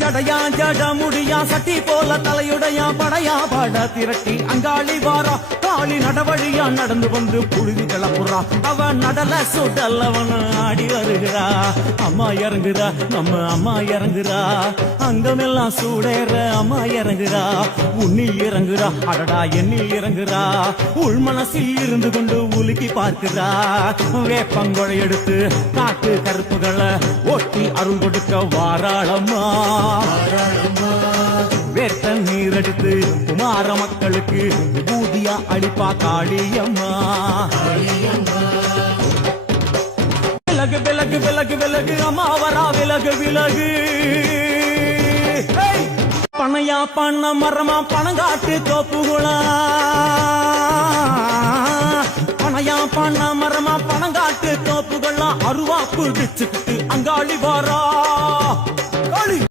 ஜடையா ஜட முடியா சட்டி போல தலையுடையா படையா பட திரட்டி அங்காளி வாரா காளி நடவழியா நடந்து வந்து புழுதி கிளப்புறா அவ நடல சுடல்லவன ஆடி வருகிறா அம்மா இறங்குறா நம்ம அம்மா இறங்குறா அங்கமெல்லாம் சூடேற அம்மா இறங்குறா உன்னில் இறங்குறா அடடா எண்ணில் இறங்குறா உள் மனசில் இருந்து கொண்டு உலுக்கி பார்க்கிறா வேப்பங்கொழை எடுத்து காட்டு கருப்புகளை ஒட்டி அருள் கொடுக்க வாராளம்மா வேர்த்த நீர் எடுத்து குமார மக்களுக்கு விபூதியா அளிப்பா காளியம்மா விலகு விலகு விலகு விலகு அம்மா வரா விலகு விலகு பனையா பண்ண மரமா பணங்காட்டு தோப்புகுளா பனையா பண்ண மரமா பணங்காட்டு தோப்புகள்லாம் அருவாப்பு வச்சுக்கிட்டு அங்காளி வாரா